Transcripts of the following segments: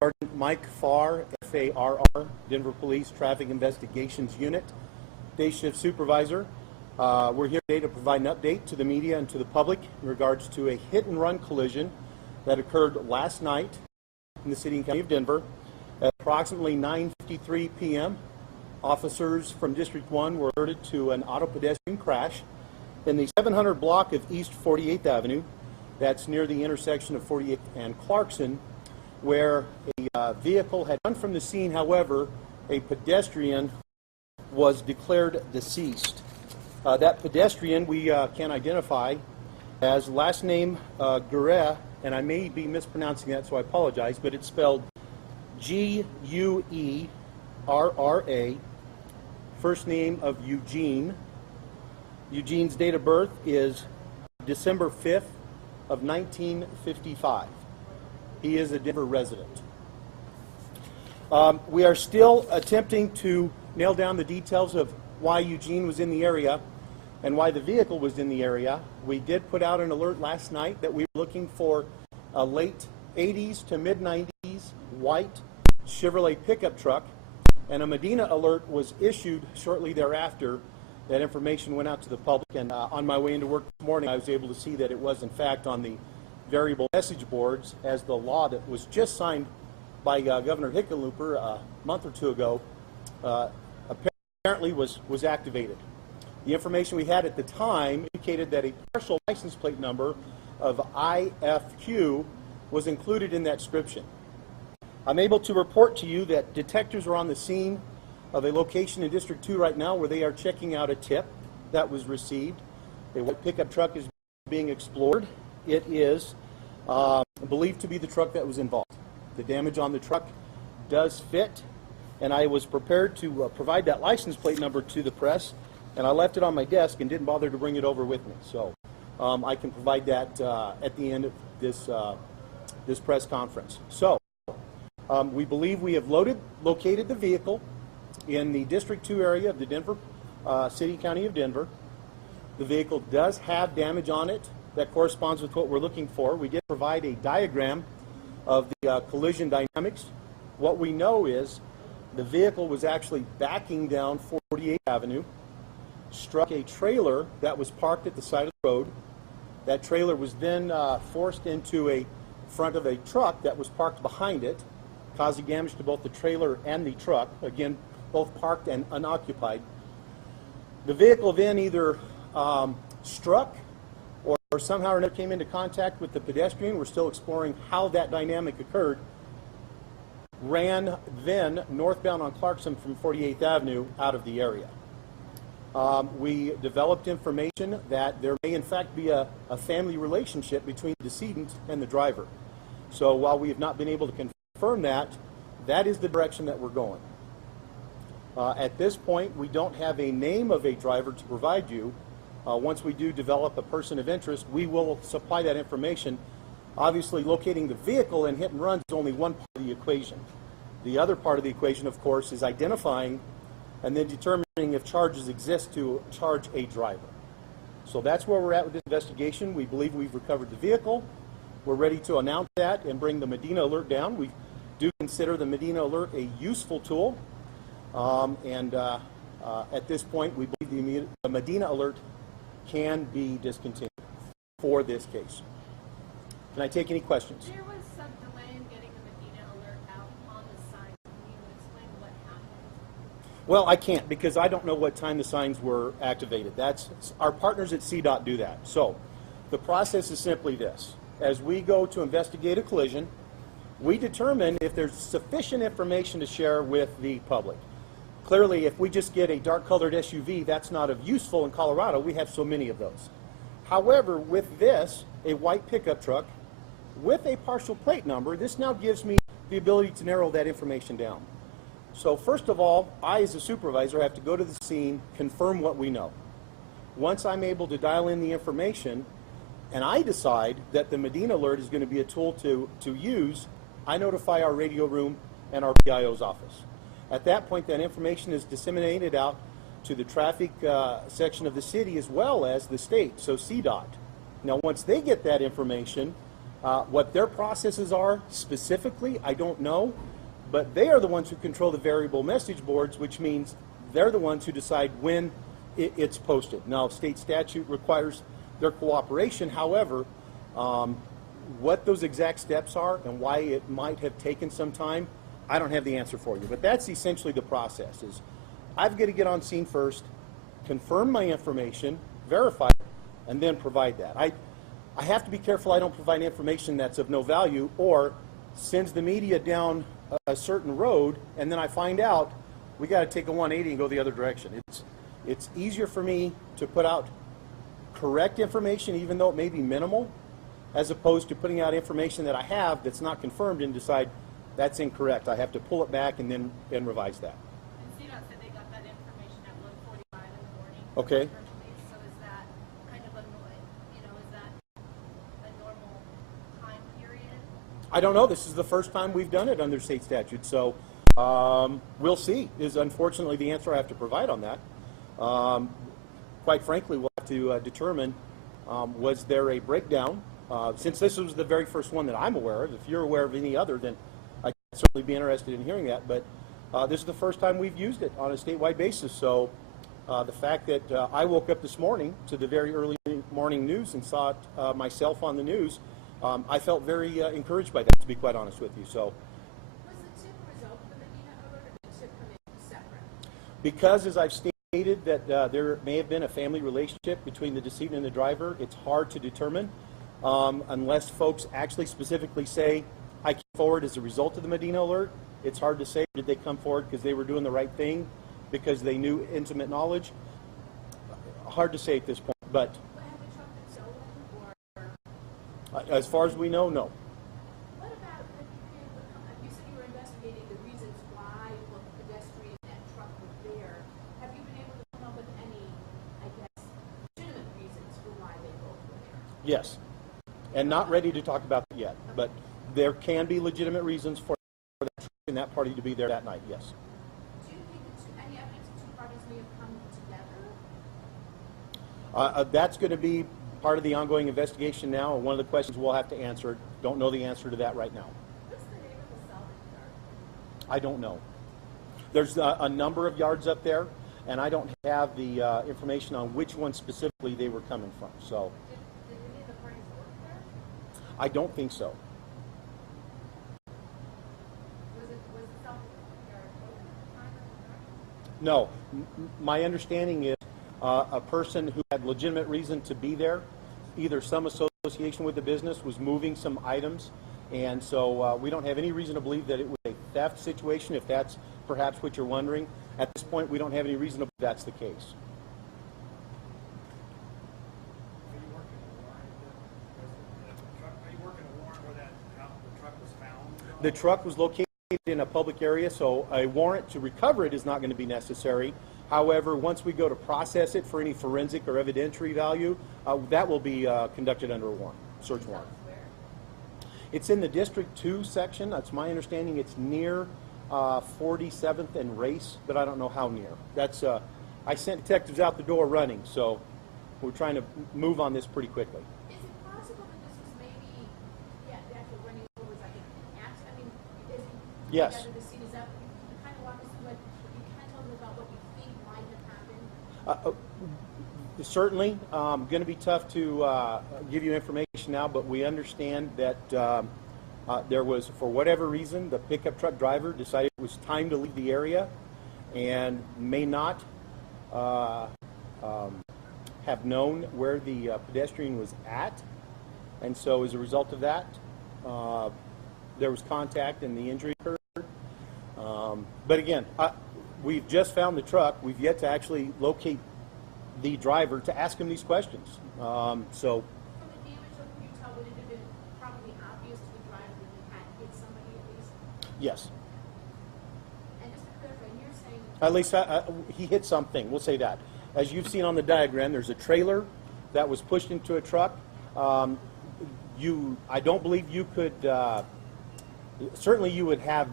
Sergeant Mike Farr, F-A-R-R, Denver Police Traffic Investigations Unit, Day Shift Supervisor. We're here today to provide an update to the media and to the public in regards to a hit-and-run collision that occurred last night in the city and county of Denver. At approximately 9:53 p.m., officers from District 1 were alerted to an auto pedestrian crash in the 700 block of East 48th Avenue. That's near the intersection of 48th and Clarkson, where a vehicle had run from the scene. However, a pedestrian was declared deceased. That pedestrian we can identify as last name Gurra, and I may be mispronouncing that, so I apologize, but it's spelled G-U-E-R-R-A, first name of Eugene. Eugene's date of birth is December 5th of 1955. He is a Denver resident. We are still attempting to nail down the details of why Eugene was in the area and why the vehicle was in the area. We did put out an alert last night that we were looking for a late 80s to mid-90s white Chevrolet pickup truck, and a Medina alert was issued shortly thereafter. That information went out to the public, and on my way into work this morning I was able to see that it was in fact on the variable message boards, as the law that was just signed by Governor Hickenlooper a month or two ago apparently was activated. The information we had at the time indicated that a partial license plate number of IFQ was included in that description. I'm able to report to you that detectives are on the scene of a location in District 2 right now where they are checking out a tip that was received. A white pickup truck is being explored. It is believed to be the truck that was involved. The damage on the truck does fit, and I was prepared to provide that license plate number to the press, and I left it on my desk and didn't bother to bring it over with me. So I can provide that at the end of this press conference. So we believe we have located the vehicle in the District 2 area of the Denver City, County of Denver. The vehicle does have damage on it that corresponds with what we're looking for. We did provide a diagram of the collision dynamics. What we know is the vehicle was actually backing down 48th Avenue, struck a trailer that was parked at the side of the road. That trailer was then forced into a front of a truck that was parked behind it, causing damage to both the trailer and the truck, again, both parked and unoccupied. The vehicle then either struck or somehow or another came into contact with the pedestrian. We're still exploring how that dynamic occurred. Ran then northbound on Clarkson from 48th Avenue out of the area. We developed information that there may in fact be a family relationship between the decedent and the driver. So while we have not been able to confirm that, that is the direction that we're going. At this point, we don't have a name of a driver to provide you. Once we do develop a person of interest, we will supply that information. Obviously, locating the vehicle and hit and run is only one part of the equation. The other part of the equation, of course, is identifying and then determining if charges exist to charge a driver. So that's where we're at with this investigation. We believe we've recovered the vehicle. We're ready to announce that and bring the Medina alert down. We do consider the Medina alert a useful tool. At this point, we believe the Medina alert can be discontinued for this case. Can I take any questions? There was some delay in getting the Medina alert out on the sign. Can you explain what happened? Well, I can't, because I don't know what time the signs were activated. That's our partners at CDOT do that. So the process is simply this. As we go to investigate a collision, we determine if there's sufficient information to share with the public. Clearly, if we just get a dark-colored SUV, that's not of useful in Colorado. We have so many of those. However, with this, a white pickup truck with a partial plate number, this now gives me the ability to narrow that information down. So first of all, I as a supervisor have to go to the scene, confirm what we know. Once I'm able to dial in the information, and I decide that the Medina alert is going to be a tool to use, I notify our radio room and our PIO's office. At that point, that information is disseminated out to the traffic section of the city as well as the state, so CDOT. Now, once they get that information, What their processes are specifically, I don't know, but they are the ones who control the variable message boards, which means they're the ones who decide when it's posted. Now, state statute requires their cooperation. However, what those exact steps are and why it might have taken some time, I don't have the answer for you. But that's essentially the process. Is I've got to get on scene first, confirm my information, verify it, and then provide that. I have to be careful I don't provide information that's of no value or sends the media down a certain road, and then I find out we got to take a 180 and go the other direction. It's easier for me to put out correct information, even though it may be minimal, as opposed to putting out information that I have that's not confirmed and decide that's incorrect. I have to pull it back and then revise that. And CDOT said they got that information at 1:45 in the morning. Okay. So is that kind of is that a normal time period? I don't know. This is the first time we've done it under state statute, so we'll see, is unfortunately the answer I have to provide on that. Quite frankly, we'll have to determine, was there a breakdown? Since this was the very first one that I'm aware of, if you're aware of any other, then I'd certainly be interested in hearing that. But this is the first time we've used it on a statewide basis. So the fact that I woke up this morning to the very early morning news and saw it myself on the news, I felt very encouraged by that, to be quite honest with you. So, Was the tip a result of the Medina alert, or did the tip come in separate? because, as I've stated, that there may have been a family relationship between the decedent and the driver, it's hard to determine unless folks actually specifically say, I came forward as a result of the Medina alert. It's hard to say, did they come forward because they were doing the right thing, because they knew intimate knowledge? Hard to say at this point, but But have the truck been stolen, or as far as we know, no. what about, you said you were investigating the reasons why both the pedestrian and truck were there. Have you been able to come up with any, I guess, legitimate reasons for why they both were there? Yes. And not ready to talk about that yet, but there can be legitimate reasons for that truck and that party to be there that night, yes. Do you think any evidence the two parties may have come together? That's going to be part of the ongoing investigation now, and one of the questions we'll have to answer. Don't know the answer to that right now. What's the name of the salvage yard? I don't know. There's a number of yards up there, and I don't have the information on which one specifically they were coming from. So Did any of the parties work there? I don't think so. Was the salvage yard open at the time of the No. My understanding is a person who had legitimate reason to be there, either some association with the business, was moving some items, and so we don't have any reason to believe that it was a theft situation, if that's perhaps what you're wondering. At this point, we don't have any reason to believe that's the case. Are you working a warrant where the truck was found? The truck was located in a public area, so a warrant to recover it is not going to be necessary. However, once we go to process it for any forensic or evidentiary value, that will be conducted under a warrant, search warrant. Where? It's in the District 2 section. That's my understanding. It's near 47th and Race, but I don't know how near. That's I sent detectives out the door running, so we're trying to move on this pretty quickly. Is it possible that this was maybe, the actual running over was like an accident? I mean, is it Yes. together the scene is up? Can you kind of walk us through what you kind of tell me about what you think might have happened? Certainly, going to be tough to give you information now, but we understand that there was, for whatever reason, the pickup truck driver decided it was time to leave the area and may not have known where the pedestrian was at. And so as a result of that, there was contact and the injury occurred. But again, we've just found the truck. We've yet to actually locate the driver to ask him these questions. So From the damage, though, can you tell, would it have been probably obvious to the driver that he had hit somebody at least? yes, And just to clarify, you're saying, at least he hit something. We'll say that. As you've seen on the diagram, there's a trailer that was pushed into a truck. I don't believe you could. Certainly, you would have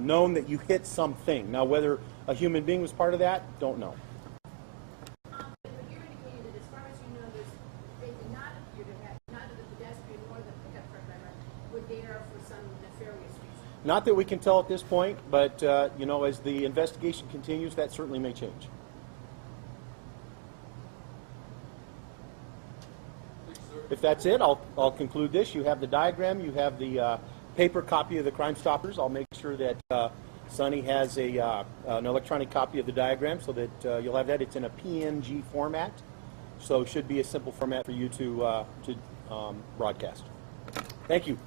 known that you hit something. Now, whether a human being was part of that, don't know. but you're indicating that as far as you know, they did not appear to have, neither the pedestrian nor the pickup Not that we can tell at this point, but you know, as the investigation continues, that certainly may change. If that's it, I'll conclude this. You have the diagram. You have the paper copy of the Crime Stoppers. I'll make sure that Sonny has an electronic copy of the diagram so that you'll have that. It's in a PNG format, so it should be a simple format for you to broadcast. Thank you.